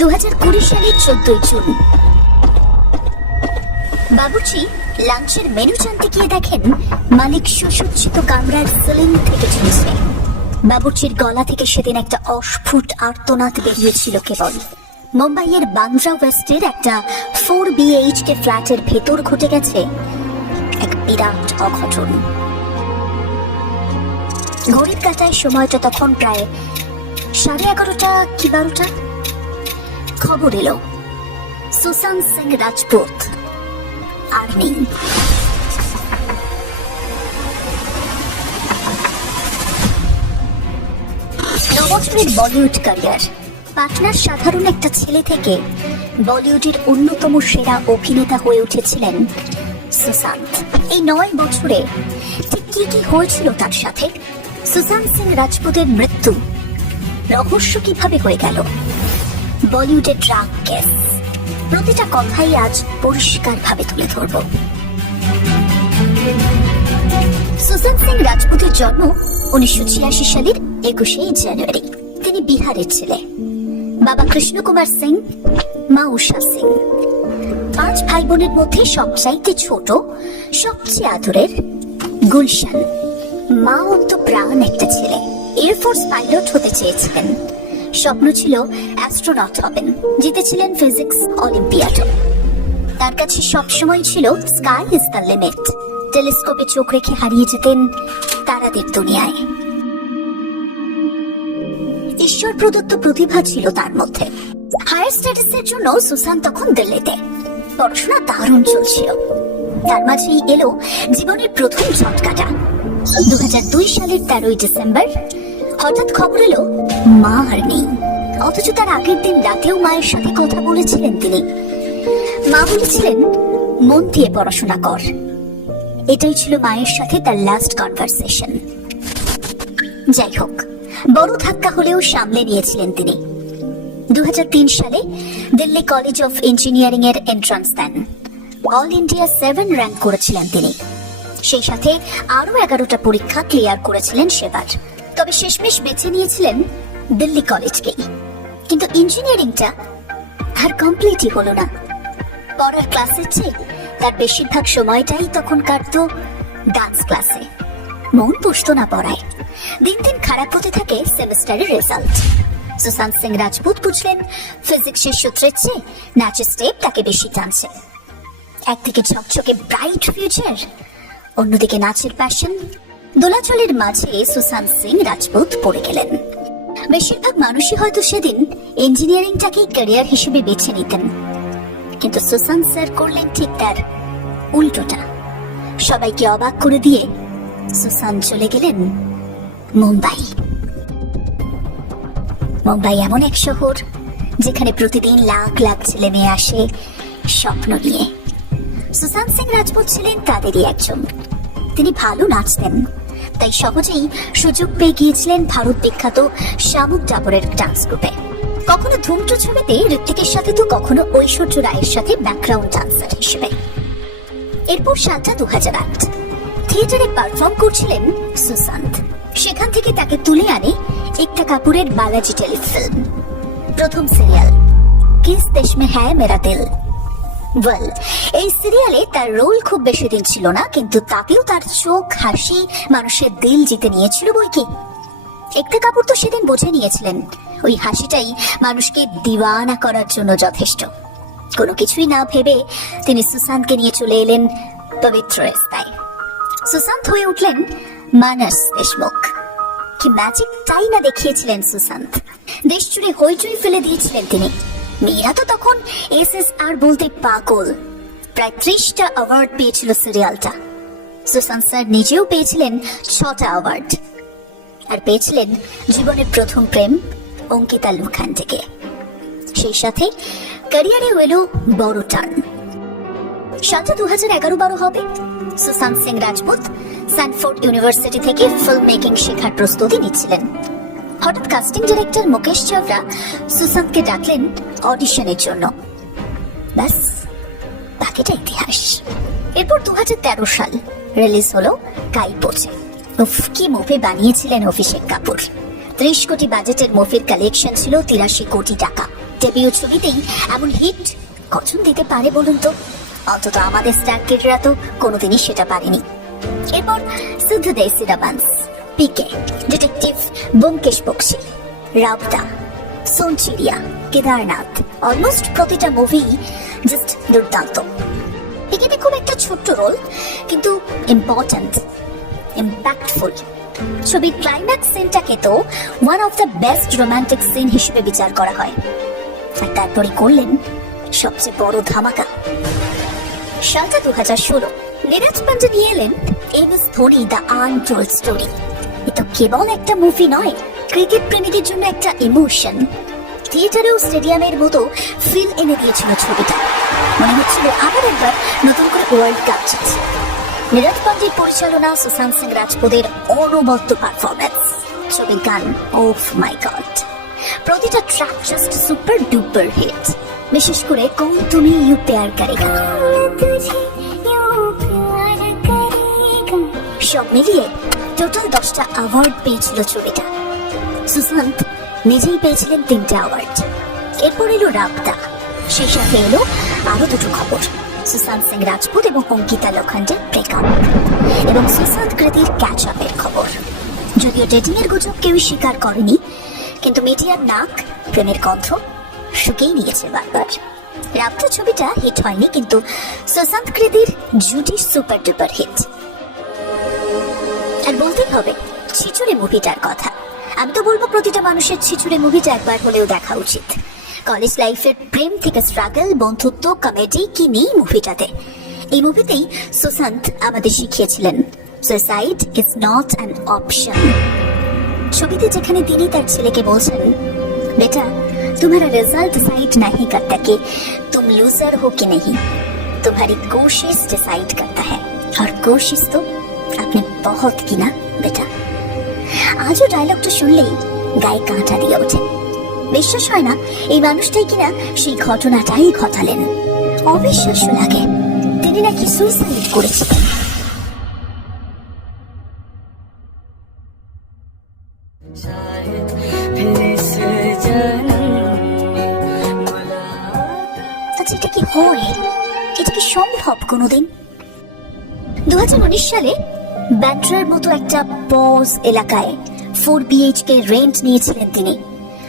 2020 সালের 14 জুন বাবুর্চি লাঞ্চের মেনু জানতে গিয়ে দেখেন মালিক সুসজ্জিত কামরার সিলিং থেকে ঝুলছে। বাবুর্চির গলা থেকে সেদিন একটা অস্ফুট আর্তনাদ বেরিয়েছিল কেবল। মুম্বাইয়ের বান্দ্রা ওয়েস্টের একটা 4 BHK ফ্ল্যাটের ভেতর ঘটে গেছে এক বিরাট অঘটন। ঘড়ির কাঁটায় সময়টা তখন প্রায় 11:30 কি 12টা। খবর এলো সুশান্ত সিং রাজপুত আর নেই। বছরের বলিউড ক্যারিয়ার, পাটনার সাধারণ একটা ছেলে থেকে বলিউডের অন্যতম সেরা অভিনেতা হয়ে উঠেছিলেন সুশান্ত। এই 9 বছরে ঠিক কি কি হয়েছিল তার সাথে? সুশান্ত সিং রাজপুতের মৃত্যু রহস্য কিভাবে হয়ে গেল? বলিউডের ড্রাগ কেস, প্রতিটা কথাই আজ পরিষ্কার ভাবে তুলে ধরব। সুশান্ত সিং রাজপুতের জন্ম 1986 সালের 21শে জানুয়ারি। তিনি বিহারের ছেলে। বাবা কৃষ্ণ কুমার সিং, মা উষা সিং। 5 ভাই বোনের মধ্যে সবচাইতে ছোট, সবচেয়ে আদরের গুলশান। মা অন্তপ্রাণ একটা ছেলে। এয়ারফোর্স পাইলট হতে চেয়েছিলেন। স্বপ্ন ছিল অ্যাস্ট্রোনট হবেন। জিতেছিলেন ফিজিক্স অলিম্পিয়াডও। তার কাছে সবসময় ছিল স্কাই ইজ দ্য লিমিট। টেলিস্কোপে চোখ রেখে হারিয়ে যেতেন তারাদের দুনিয়ায়। ঈশ্বর প্রদত্ত প্রতিভা ছিল তার মধ্যে। হায়ার স্টাডিজের জন্য সুশান্ত তখন দিল্লিতে। পড়াশোনা দারুণ চলছিল। তার মাঝেই এলো জীবনের প্রথম ঝটকাটা। 2002 সালের 13 ডিসেম্বর হঠাৎ খবর এলো মা আর নেই। অথচ তার আগের দিন রাতেও মায়ের সাথে কথা বলেছিলেন তিনি। মা বলেছিলেন মন দিয়ে পড়াশোনা কর। এটাই ছিল মায়ের সাথে তার লাস্ট কনভারসেশন। যাই হোক, বড় ধাক্কা হলেও সামলে নিয়েছিলেন তিনি। 2003 সালে দিল্লি কলেজ অফ ইঞ্জিনিয়ারিং এর এন্ট্রান্স দেন। অল ইন্ডিয়া 7 র্যাঙ্ক করেছিলেন তিনি। সেই সাথে আরো 11টা পরীক্ষা ক্লিয়ার করেছিলেন সেবার। তবে শেষমেশ বেছে নিয়েছিলেন দিল্লি কলেজকেই। কিন্তু ইঞ্জিনিয়ারিংটা আর কমপ্লিটই হলো না। পড়ার ক্লাসের চেয়ে তার বেশিরভাগ সময়টাই তখন কাটতো ডান্স ক্লাসে। মন বসতো না পড়ায়। দিন দিন খারাপ হতে থাকে সেমিস্টারের রেজাল্ট। সুশান্ত সিং রাজপুত বুঝলেন ফিজিক্সের সূত্রের চেয়ে নাচের স্টেপ তাকে বেশি টানছে। একদিকে ঝকঝকে ব্রাইট ফিউচার, অন্যদিকে নাচের প্যাশন। দোলাচলের মাঝে সুশান্ত সিং রাজপুত পড়ে গেলেন। বেশিরভাগ মানুষই হয়তো সেদিন ইঞ্জিনিয়ারিংটাকেই ক্যারিয়ার হিসেবে বেছে নিতেন, কিন্তু সুশান্ত স্যার করলেন ঠিক তার উল্টোটা। সবাইকে অবাক করে দিয়ে সুশান্ত চলে গেলেন মুম্বাই। মুম্বাই এমন এক শহর যেখানে প্রতিদিন লাখ লাখ ছেলে মেয়ে আসে স্বপ্ন নিয়ে। সুশান্ত সিং রাজপুত ছিলেন তাদেরই একজন। তিনি ভালো নাচতেন, তাই সহজেই সুযোগ পেয়ে গিয়েছিলেন ভারত বিখ্যাত শামুক ডাবরের ডান্স গ্রুপে। কখনো ধুমটু ছবিতে ঋত্বিকের সাথে, তো কখনো ঐশ্বর্য রায়ের সাথে ব্যাকগ্রাউন্ড ডান্সার হিসেবে। এরপর সালটা 2008। থিয়েটারে পারফর্ম করছিলেন সুশান্ত। সেখান থেকে তাকে তুলে আনে একটা কাপুরের বালাজি টেলিফিল্ম। প্রথম সিরিয়াল কিস দেশ মে হ্যায় মেরা দিল। ওয়েল, এই সিরিয়ালে তার রোল খুব বেশি দিন ছিল না, কিন্তু তাতেও তার চোখ হাসি মানুষের দিল জিতে নিয়েছিল বইকি। একটা কাপুর তো সেদিন বুঝে নিয়েছিলেন ওই হাসিটাই মানুষকে দিওয়ানা করার জন্য যথেষ্ট। কোনো কিছুই না ভেবে তিনি সুশান্তকে নিয়ে চলে এলেন পবিত্র রাস্তায়। সুশান্ত হয়ে উঠলেন মানস দেশমুখ। কি ম্যাজিকটাই না দেখিয়েছিলেন সুশান্ত। দেশ জুড়ে হইচই ফেলে দিয়েছিলেন তিনি। মেয়েরা তো তখন SSR বলতে পাগল। প্রায় 30টা অ্যাওয়ার্ড পেয়েছিল সিরিয়ালটা। সুশান্ত স্যার নিজেও পেয়েছিলেন 6টা অ্যাওয়ার্ড। আর পেয়েছিলেন জীবনের প্রথম প্রেম অঙ্কিতা লোখান্ডেকে। সেই সাথে ক্যারিয়ারেও এলো বড় টার্ন। সালটা 2011-12 হবে। সুশান্ত সিং রাজপুত স্যানফোর্ড ইউনিভার্সিটি থেকে ফিল্ম মেকিং শেখার প্রস্তুতি নিচ্ছিলেন। হঠাৎ কাস্টিং ডিরেক্টর মুকেশ চাওলা সুশান্তকে ডাকলেন অডিশনের জন্য। ব্যাস, বাকিটা ইতিহাস। এরপর 2013 সাল রিলিজ হলো কাই পোচে। উফ, কি মুভি বানিয়েছিলেন অভিষেক কাপুর। 30 কোটি বাজেটের মুভির কালেকশন ছিল 83 কোটি টাকা। ডেবিউ ছবিতেই এমন হিট কখন দিতে পারে বলুন তো? অন্তত আমাদের স্টার কিডরা তো কোনোদিনই সেটা পারেনি। এরপর শুদ্ধ দেশি রোমান্স, পিকে, ডিটেকটিভ ব্যোমকেশ বক্সী, রাবতা, সোনচিড়িয়া, কেদারনাথ, অলমোস্ট প্রতিটা মুভি জাস্ট দুর্দান্ত। পিকেতে খুব একটা ছোট্ট রোল, কিন্তু ইম্পর্ট্যান্ট, ইম্প্যাক্টফুল। ছবির ক্লাইম্যাক্স সিনটাকে তো one of the best romantic scene হিসেবে বিচার করা হয়। আর তারপরে করলেন সবচেয়ে বড় ধামাকা। সালটা 2016, নীরজ পান্ডে নিয়ে এলেন MS Dhoni the untold story. এটা কেবল একটা মুভি নয়, ক্রিকেট প্রেমীদের জন্য একটা ইমোশন। থিয়েটারেও স্টেডিয়ামের মতো ফিল এনে দিয়েছিল ছবিটা। মনে হচ্ছিল আবার একবার নতুন করে ওয়ার্ল্ড কাপ চলছে। নীরজ পান্ডের পরিচালনা, সুশান্ত সিং রাজপুতের অনবদ্য পারফরমেন্স, ছবির গান ওফ মাই গড, প্রতিটা track just super duper hit. বিশেষ করে কম তুমি ইউ প্যার করেগা, সব মিলিয়ে টোটাল 10টা অ্যাওয়ার্ড পেয়েছিল ছবিটা। সুশান্ত নিজেই পেয়েছিলেন 3টে অ্যাওয়ার্ড। এরপর এলো রাবতা, সেই সাথে এলো আরো দুটো খবর, সুশান্ত সিং রাজপুত এবং অঙ্কিতা লোখন্ডের ব্রেকআপ, এবং সুশান্ত কৃতির ক্যাচ আপের খবর। যদিও ডেটিং এর গুজব কেউই স্বীকার করেনি, কিন্তু মিডিয়ার নাক প্রেমের গন্ধ শুকিয়ে নিয়েছে বারবার। রাবতা ছবিটা হিট হয়নি, কিন্তু সুশান্ত কৃতির জুটি সুপার ডুপার হিট। আর বলতেই হবে ছিচুড়ে মুভিটার কথা। আমি তো বলবো প্রতিটা মানুষের ছিচুড়ে মুভিটা একবার হলেও দেখা উচিত। কলেজ লাইফের প্রেম থেকে স্ট্রাগল, বন্ধুত্ব, কমেডি কি নেই মুভিটাতে। এই মুভিতেই সুশান্ত আমাদের শিখিয়েছিলেন suicide is not an option. ছবিতে যেখানে তিনি তার ছেলেকে বলছেন, বেটা तुम्हारा रिजल्ट डिसाइड नहीं करता कि तुम लूजर हो कि नहीं, तुम्हारी कोशिश डिसाइड करता है, और कोशिश तो आपने बहुत की ना बेटा। আজও ডায়লগটা শুনলেই গায়ে কাঁটা দিয়ে ওঠে। বিশ্বাস হয় না এই মানুষটাই কিনা সেই ঘটনাটাই ঘটালেন। অবিশ্বাস্য লাগে তিনি নাকি সুইসাইড করেছিলেন। আচ্ছা, এটা কি হয়? এটা কি সম্ভব কোনোদিন? 2019 সালে ব্যান্ড্রার মতো একটা পজ এলাকায় 4 BHK রেন্ট নিয়েছিলেন তিনি।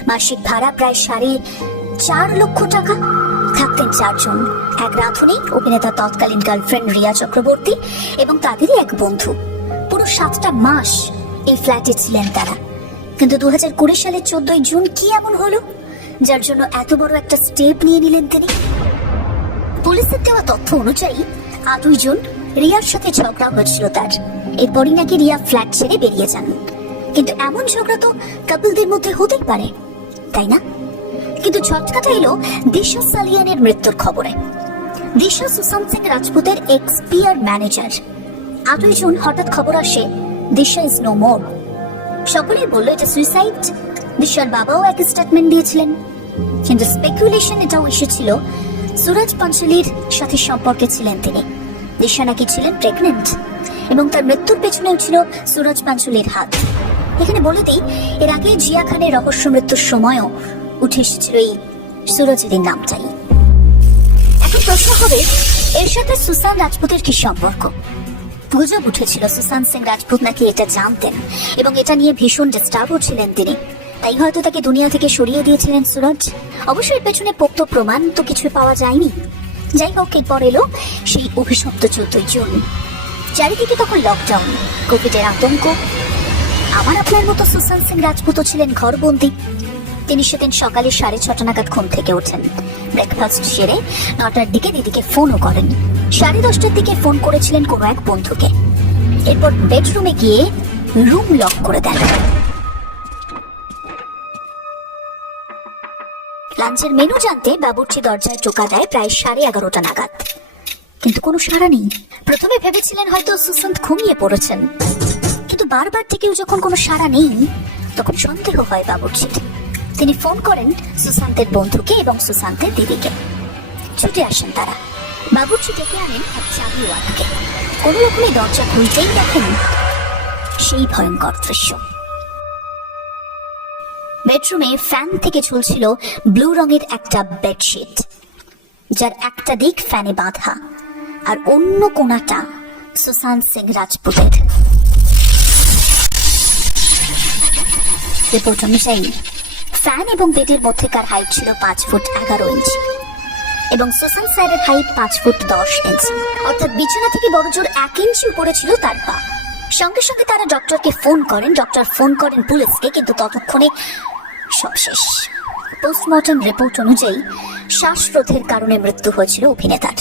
মাসিক ভাড়া প্রায় 4.5 লক্ষ টাকা। থাকতেন 4 জন, এক রাঁধুনি, অভিনেতা তৎকালীন গার্লফ্রেন্ড রিয়া চক্রবর্তী এবং তাদেরই এক বন্ধু। পুরো 7টা মাস এই ফ্ল্যাটে ছিলেন তারা। কিন্তু 2020 সালের 14 জুন কি এমন হলো যার জন্য এত বড় একটা স্টেপ নিয়ে নিলেন তিনি? পুলিশের দেওয়া তথ্য অনুযায়ী 8 জুন রিয়ার সাথে ঝগড়া হয়েছিল তার। এরপরই নাকি রিয়া ফ্ল্যাট ছেড়ে বেরিয়ে যান। কিন্তু এমন ঝগড়া তো কাপলদের মধ্যে হতেই পারে, তাই না? কিন্তু ঝটকাটা এলো দিশা সালিয়ানের মৃত্যুর খবরে। দিশা সুশান্ত সিং রাজপুতের এক্স পিআর ম্যানেজার। 8 জুন হঠাৎ খবর আসে দিশা ইজ নো মোর। সকলেই বলল এটা সুইসাইড। দিশার বাবাও এক স্টেটমেন্ট দিয়েছিলেন। কিন্তু স্পেকুলেশন এটাও এসেছিল সুরজ পাঞ্চালির সাথে সম্পর্কে ছিলেন তিনি। দিশা নাকি ছিলেন প্রেগনেন্ট, এবং তার মৃত্যুর পেছনেও ছিল সুরজ পাঞ্চালির হাত। এখানে বলে দিই, এর আগে জিয়া খানের রহস্য মৃত্যুর সময়ও উঠে এসেছিল এই সুরজের নামটাই। এখন প্রশ্ন হবে, এর সাথে সুশান্ত রাজপুতের কি সম্পর্ক? গুজব উঠেছিল সুশান্ত সিং রাজপুত নাকি এটা জানতেন এবং এটা নিয়ে ভীষণ ডিস্টার্বও ছিলেন তিনি। তাই হয়তো তাকে দুনিয়া থেকে সরিয়ে দিয়েছিলেন সুরজ। অবশ্যই এর পেছনে পোক্ত প্রমাণ তো কিছু পাওয়া যায়নি। যাই হোক, এরপর এলো সেই অভিশপ্ত 14 জুন। চারিদিকে তখন লকডাউন, কোভিডের আতঙ্ক। আমার আপনার মতো সুশান্ত সিং রাজপুতও ছিলেন ঘরবন্দি। তিনি সেদিন সকালে 6:30 নাগাদ ঘুম থেকে ওঠেন। ব্রেকফাস্ট সেরে 9টার দিকে দিদিকে ফোনও করেন। 10:30টার দিকে ফোন করেছিলেন কোনো এক বন্ধুকে। এরপর বেডরুমে গিয়ে রুম লক করে দেন। লাঞ্চের মেনু জানতে বাবুর্চি দরজায় টোকা দেয় প্রায় 11:30টা নাগাদ। কিন্তু কোনো সাড়া নেই। প্রথমে ভেবেছিলেন হয়তো সুশান্ত ঘুমিয়ে পড়েছেন, কিন্তু বারবার থেকেও যখন কোনো সাড়া নেই তখন সন্দেহ হয় বাবুর্চির। তিনি ফোন করেন সুশান্তের বন্ধুকে এবং সুশান্তের দিদিকে। ছুটে আসেন তারা। বাবুর্চি ডেকে আনেন এক চাবিওয়ালাকে। কোনো রকমে দরজা খুলতেই দেখেন সেই ভয়ঙ্কর দৃশ্য। বেডরুমে ফ্যান থেকে ঝুলছিল ব্লু রঙের একটা বেডশিট, যার একটা দিক ফ্যানে বাঁধা আর অন্য কোণাটা সুশান্ত সিং রাজপুতের। রিপোর্ট অনুযায়ী ফ্যান এবং বেডের মধ্যেকার হাইট ছিল 5 ফুট 11 ইঞ্চি এবং সুশান্ত স্যারের হাইট 5 ফুট 10 ইঞ্চি, অর্থাৎ বিছানা থেকে বড়জোর 1 ইঞ্চি উপরে ছিল তার পা। সঙ্গে সঙ্গে তারা ডক্টরকে ফোন করেন, ডক্টর ফোন করেন পুলিশকে, কিন্তু ততক্ষণে সব শেষ। পোস্টমর্টম রিপোর্ট অনুযায়ী শ্বাসরোধের কারণে মৃত্যু হয়েছিল অভিনেতার।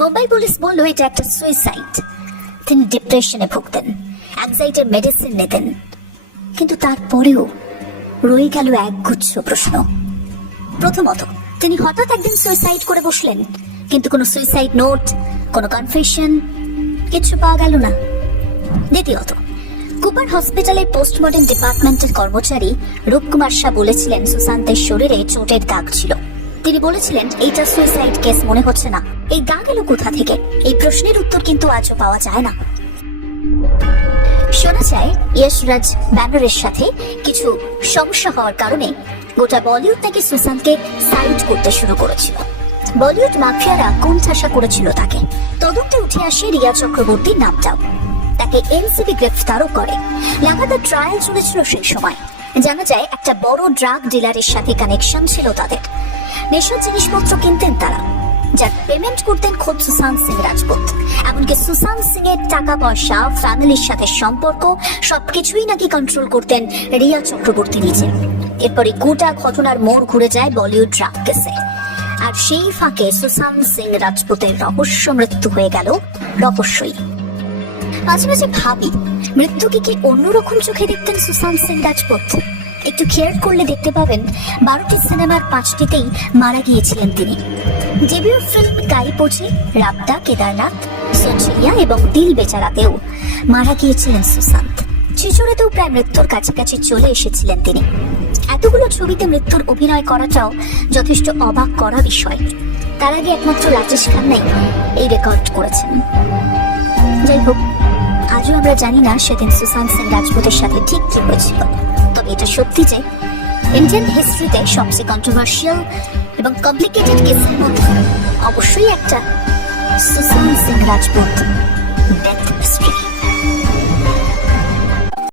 মুম্বাই পুলিশ বলল এটা একটা সুইসাইড। তিনি ডিপ্রেশনে ভুগতেন, অ্যাংজাইটির মেডিসিন নিতেন, কিন্তু তারপরেও রয়ে গেল একগুচ্ছ প্রশ্ন। প্রথমত, তিনি হঠাৎ একদিন সুইসাইড করে বসলেন, কিন্তু কোনো সুইসাইড নোট, কোনো কনফেশন কিছু পাওয়া গেল না। দ্বিতীয়ত, কুপার হসপিটালের পোস্টমর্টম ডিপার্টমেন্টের কর্মচারী রূপকুমার শাহ বলেছিলেন সুশান্তের শরীরে চোটের দাগ ছিল। তিনি বলেছিলেন এইটা সুইসাইড কেস মনে হচ্ছে না, এই দাগ এলো কোথা থেকে? এই প্রশ্নের উত্তর কিন্তু আজও পাওয়া যায় না। শোনা যায় যশরাজ ব্যানারের সাথে কিছু সমস্যা হওয়ার কারণে গোটা বলিউড নাকি সুশান্তকে সাইড করতে শুরু করেছিল। বলিউড মাফিয়ারা কোণঠাসা করেছিল তাকে। তদন্তে উঠে আসে রিয়া চক্রবর্তীর নামটাও। তাকে এনসিবি গ্রেফতারও করে। লাগাতার ট্রায়াল চলেছিল সেই সময়। জানা যায় একটা বড় ড্রাগ ডিলারের সাথে কানেকশন ছিল তাদের। নেশার জিনিসপত্র কিনতেন তারা, যার পেমেন্ট করতেন খোদ সুশান্ত সিং রাজপুত। এমনকি সুশান্ত সিং এর টাকা পয়সা, ফ্যামিলির সাথে সম্পর্ক সবকিছুই নাকি কন্ট্রোল করতেন রিয়া চক্রবর্তী নিজে। এরপরে গোটা ঘটনার মোড় ঘুরে যায় বলিউড ড্রাগ কেসে। আর সেই ফাঁকে সুশান্ত সিং রাজপুতের রহস্য মৃত্যু হয়ে গেল রহস্যই। মাঝে মাঝে ভাবি, মৃত্যুকে কি অন্যরকম চোখে দেখতেন সুশান্ত সিং রাজপুত? একটু খেয়াল করলে দেখতে পাবেন 12টি সিনেমার 5টিতেই মারা গিয়েছিলেন তিনি। ডেবিউ ফিল্ম কাই পোচি, রাবতা, কেদারনাথ, সোনচিলিয়া এবং দিল বেচারাতেও মারা গিয়েছিলেন সুশান্ত। ছিচড়েতেও প্রায় মৃত্যুর কাছাকাছি চলে এসেছিলেন তিনি। এতগুলো ছবিতে মৃত্যুর অভিনয় করাটাও যথেষ্ট অবাক করা বিষয়। তার আগে একমাত্র রাজেশ খান্নাই এই রেকর্ড করেছেন। যাই হোক, আজও আমরা জানি না সেদিন সুশান্ত সিং রাজপুতের সাথে ঠিক কি হয়েছিল। তবে এটা সত্যি যে ইন্ডিয়ান হিস্ট্রিতে সবচেয়ে কন্ট্রোভার্সিয়াল এবং কমপ্লিকেটেড কেসের মধ্যে অবশ্যই একটা সুশান্ত সিং রাজপুত ডেথ মিস্ট্রি।